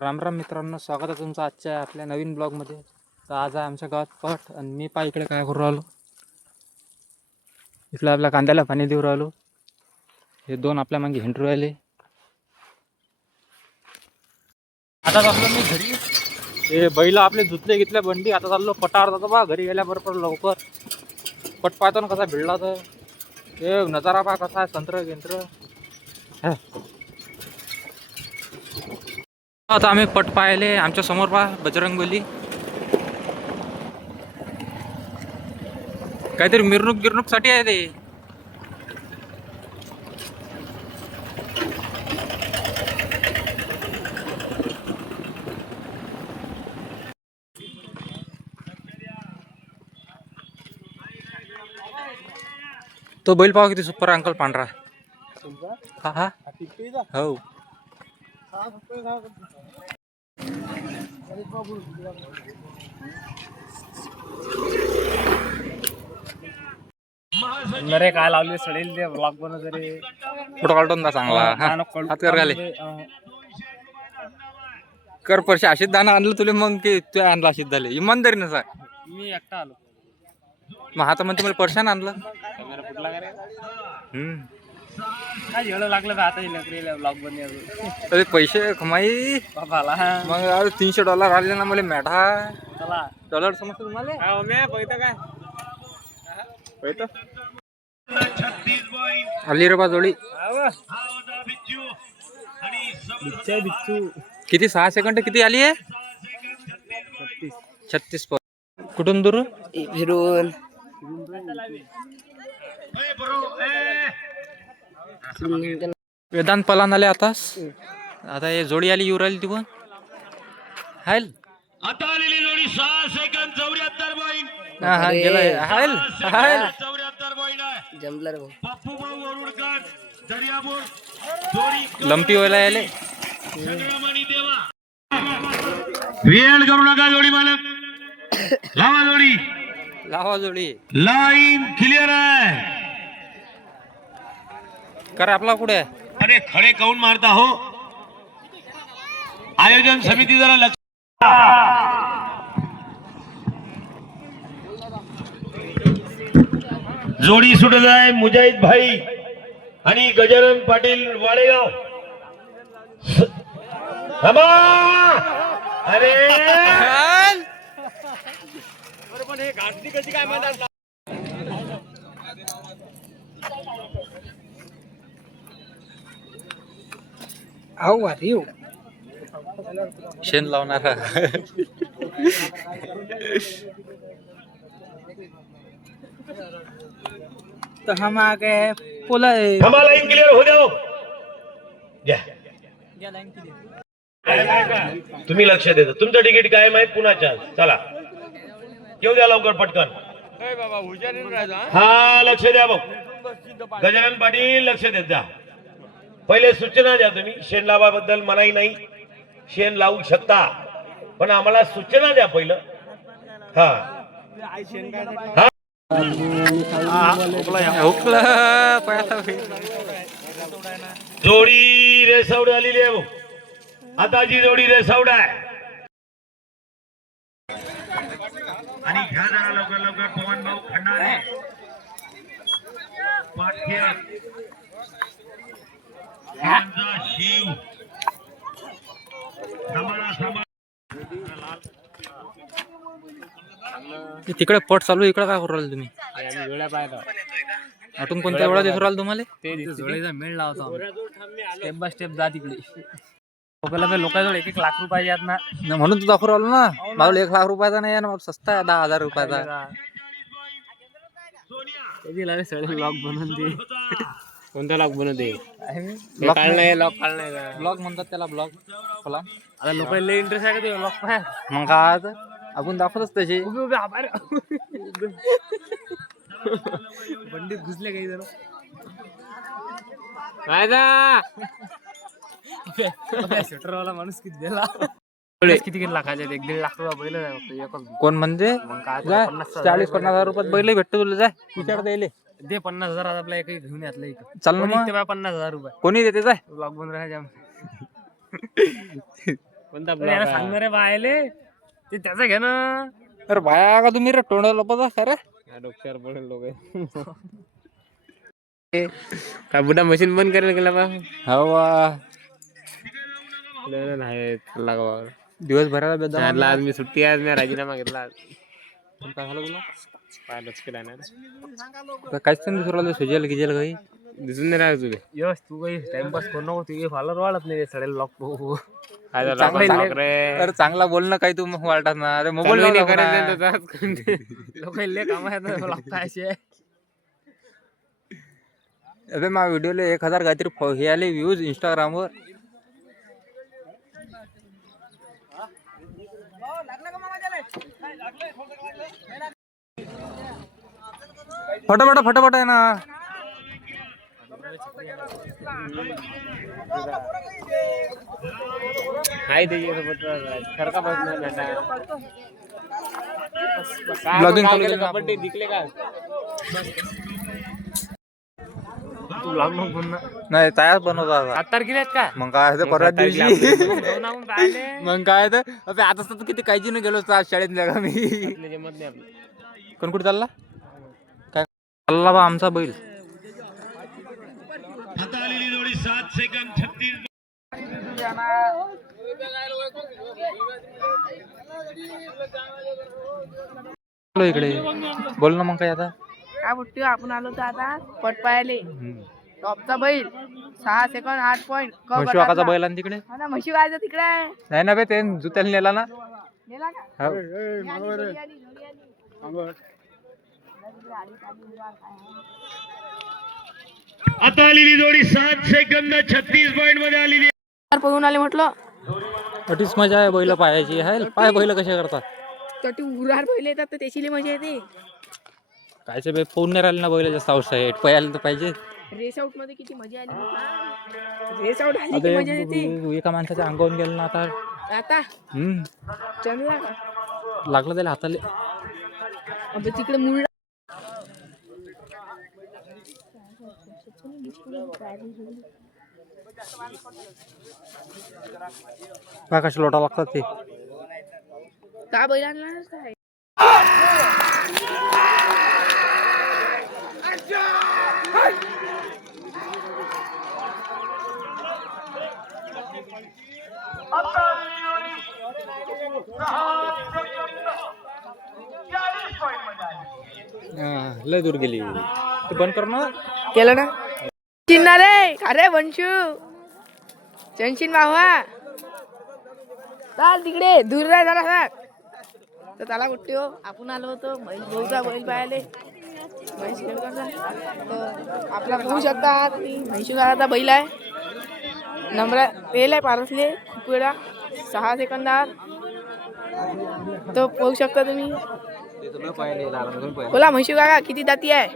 राम राम मित्रांनो, स्वागत आहे तुमचं आजच्या आपल्या नवीन ब्लॉगमध्ये. तर आज आहे आमच्या गावात पट आणि मी पा इकडे काय करू राहिलो. इकडे आपल्या कांद्याला पाणी देऊ राहिलो. हे दोन आपल्या मागे हिंडू राहिले. आता चाललो मी घरी. हे बैल आपले धुतले घेतल्या बंडी. आता चाललो पटावर जातो बा. घरी गेल्याबरोबर लवकर पट पाहतो ना कसा भिडला. तर हे नजारा पा कसा आहे, संत्र गेंत्र. आता आम्ही पट पाहिले. आमच्या समोर पहा बजरंगबली. काहीतरी मिरवणूक साठी आहे ते. तो बैल पाहा किती सुपर अंकल पांढरा. हा हा हो. नरे काय लावले सडेल ते ब्लॉग बनवत रे. फोटो काढून दा चांगला. हात कर घाले कर परशे अशीच दाना आणलं तुले. मग की तू आणला अशीच झाले इमानदारीनं सांग. मी एकटा आलो. मग आता म्हणते मला परशान आणलं. कॅमेरा फुटला का रे? हम्म. काय जेवढं लागलं तर आता नकरीला ब्लॉग बनवायचं. अरे पैसे कमाई. बाबाला मग अरे $300 आले ना मला मॅठा. चला डॉलर समजतो तुम्हाला. काय मी बघितलं काय पैत आली रे बा जोडी. बिच्चू किती 6 सेकंड किती आली आहे. 36 कुठून दूर फिरून वेदांत पलान आले आताच. आता हे जोडी आली युराली तिकडून. हायल आता आलेली जोडी 6 सेकंद 74 पॉईंट. हा हा गेलं. हायल हायल 74 पॉईंट आहे. जमलं रे भाऊ. पप्पू भाऊ वरुडकर दर्यापूर जोडी लंपी व्हायला यायले. संग्राम आणि देवा. वेळ करू नका जोडी मालक. लावा जोडी. लावा जोडी. लाईन क्लिअर आहे. कर आपला कुठे आहे. अरे खडे काऊन मारता हो. आयोजन समिती जरा लक्ष. जोडी सुटत आहे मुजाहिद भाई आणि गजानन पाटील वाडेगाव. थांबा. अरे पण हे घाटली कशी काय म्हणतात. आऊ अरे शेण लावणार. तो हम आ गए पोला. थांबा. लाईन क्लिअर हो द्या. घ्या. तुम्ही लक्ष देता. तुमचं तिकीट कायम आहे. पुन्हा चान्स. चला येऊ द्या लवकर पटकन. बाबा हुशारीन राहायचा. हा लक्ष द्या भाऊ. गजानन पाटील लक्ष देत जा. पहिले सूचना द्या तुम्ही. शेण लावाबद्दल मनाई नाही. शेण लावू शकता पण आम्हाला सूचना द्या पहिलं. हा जोडी रेसावड आलेली आहे भाऊ. आताची जोडी रेसावड आहे. आणि घ्या जरा लवकर लवकर पवन भाऊ खंडारे पाठ्य शिव तिकडे पट चालू. इकडे काय करू राहिले तुम्ही. आम्ही जोड्या पाहिला. आठून कोणत्या एवढा दिसू राहिला तुम्हाला. ते जोडीचा मेळ लावतो. स्टेप बाय स्टेप जा तिकडे. लोकांजवळ 1-1 लाख रुपये आहेत ना. म्हणून तू दाखवू राहिलो ना. मला 1 लाख रुपयाचा नाही आहे ना. सस्ता आहे 10,000 रुपयाचा. ब्लॉग बनवून दे. कोणता लॉक बनवते. ब्लॉग ब्लॉग म्हणतात त्याला. ब्लॉग चला. आता लोकांना इंटरेस्ट आहे का ते ब्लॉग पाय. मग काय आता आपण दाखवतच तसे. उभे उभे आभार. बंडीत घुसले काही जण. काय स्वेटरवाला माणूस किती दिला. किती लाखाचे 1-1.5 लाख रुपये बैल. कोण म्हणजे मग काय 40-50 हजार रुपयात बैल भेटतो तुला. जाय तुझ्याकडे द्यायले. दे 50,000 आपल्या एक घेऊन यातलं एक. चाल ना मग. 50,000 रुपये कोणी देते. जाय ब्लॉग बनवून राहायच्या. याला सांग रे बायले ते त्याचा घे ना. अरे बाया का तुम्ही रे तोंड लपत खरं डोक्यावर पडेल लोक का बुडा मशीन बंद करेल गेला बा. हवा नाही लागा दिवसभराला बेदाम आज मी सुट्टी आज मी राजीनामा घेतला. काय झालं तुला पाहिलंच केला ना काहीच नाही दिसू राहिलं सुजेल गिजेल काही दिसून नाही राहत तुझे. यस तू काही टाइमपास करू नको. तुझे फॉलोअर वाढत नाही सडेल लॉक काय अरे चांगला बोल ना काही तू वाटत ना अरे मोबाईल लोक काम लागताय. अबे मा व्हिडिओला 1000 काहीतरी हे आले व्ह्यूज इंस्टाग्रामवर. फटाफट आहे ना. हाय त्याच्यासोबत खरका ब्लॉगिंग चालू केलं कबड्डी जिंकले का तू ब्लॉग नको बनना. नाही तयार बनवतो आता. 7 तारखेला आहेत का मग काय ते परवा दिवशी जाऊन आपण पाहिले. मग काय तर अबे आता तर किती काळजी न गेलो शाळेत जागा मी. आपल्या जमत नाही आपलं. कोण कुठे चालला काय चालला बा आमचा बैल. आता आलेली जोडी 7 सेकंद 36 इकडे बोल ना मग काय आता. काय बुट्टी आपण आलो तर आता पट पाहिले टॉपचा बैल 6 सेकंड 8 पॉइंट म्हशीवाकाचा बैल आणि तिकडे म्हशी गायचं तिकडे नाही ना बे ते जुत्याला नेला ना. नेला का? हो. आता आलेली जोडी 7 सेकंद 36 पॉइंट मध्ये आलेली. पळून आले म्हटलं अटीच मजा आहे बैल पाहायची आहे. पाय बैल कसे करतात तर ती उरार बैल येतात तर त्याची लई मजा येते. कायचे बे फोन नाही राहिले ना बैल जास्त हाऊस आहे पळायला तर पाहिजे. रेस आउट मध्ये किती मजा आली. रेस आउट आली की मजा येते. एका माणसाच्या अंगावून गेलं ना आता. आता चंद्रा का लागलं त्याला हाताले. अबे तिकडे मुळ काय कशा लोटा लागतात ते. का बैल आणला काय लय दूर गेली ते बंद कर ना. केलं ना चिन्ना रे. अरे वंशू चनशीन बाबा चाल तिकडे दूर राह जरा तर त्याला कुठे हो आपण आलो होतो म्हैस भाऊचा बैल पाहायले. म्हैस खेळ करता तर आपला पाहू शकता म्हैशी घराचा बैल आहे. नंबर तेल आहे पारसले खूप वेळा 6 सेकंदात तो पाहू शकता तुम्ही. बोला म्हैशी काका किती दाती आहे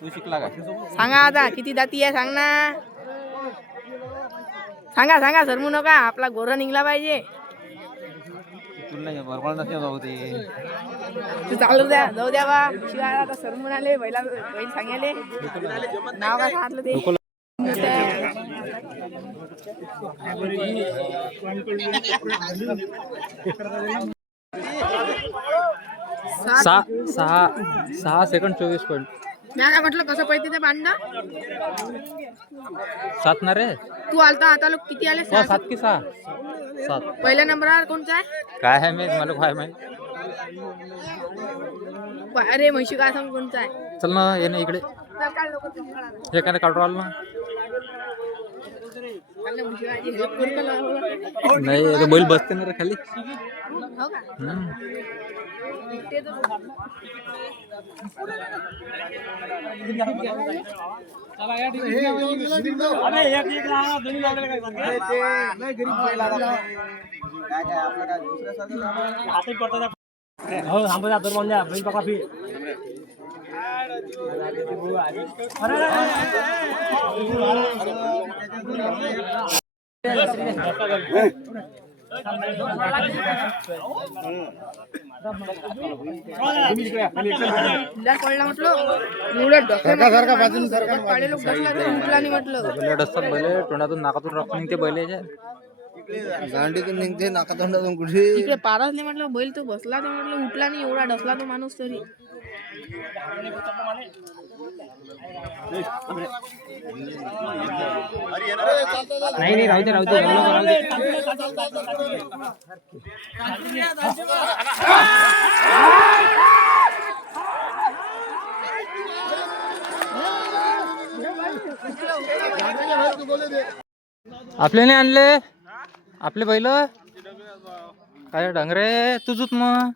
तू शिकला का सांगा आता किती दाती आहे सांग ना. सांगा सरमू नका आपला गोरा निघला पाहिजे. तू चालू द्या जाऊ द्या बा. शिवाय आता सरमून आले बैल सांगायले नाव काय सांगितलं ते. सहा सेकंड 24 पॉइंट. मी काय म्हटलं कसं पाहिजे ते भांडणं 7 ना रे. तू आलता आता लोक किती आले 7 की 6 7. पहिल्या नंबरवर कोणता आहे काय आहे मी मला काय माहित. अरे म्हशी काय सांग कोणता आहे. चल ना ये ना इकडे हे काय काढू राहिलं ना. नाही बैल बसते ना रे खाली. हो का पडला म्हटलं बैल डसतात बैल तोंडातून नाकातून रक्त निघते बैलाच्या. गांडीतून निघते नाकातोंडातून कुठे इकडे पारच नाही म्हटलं बैल तो बसला तर म्हटलं उठला नाही एवढा डसला तो माणूस तरी नाही राहू दे आपले नाही आणले आपले बैल काय डंगरे तुझूत मग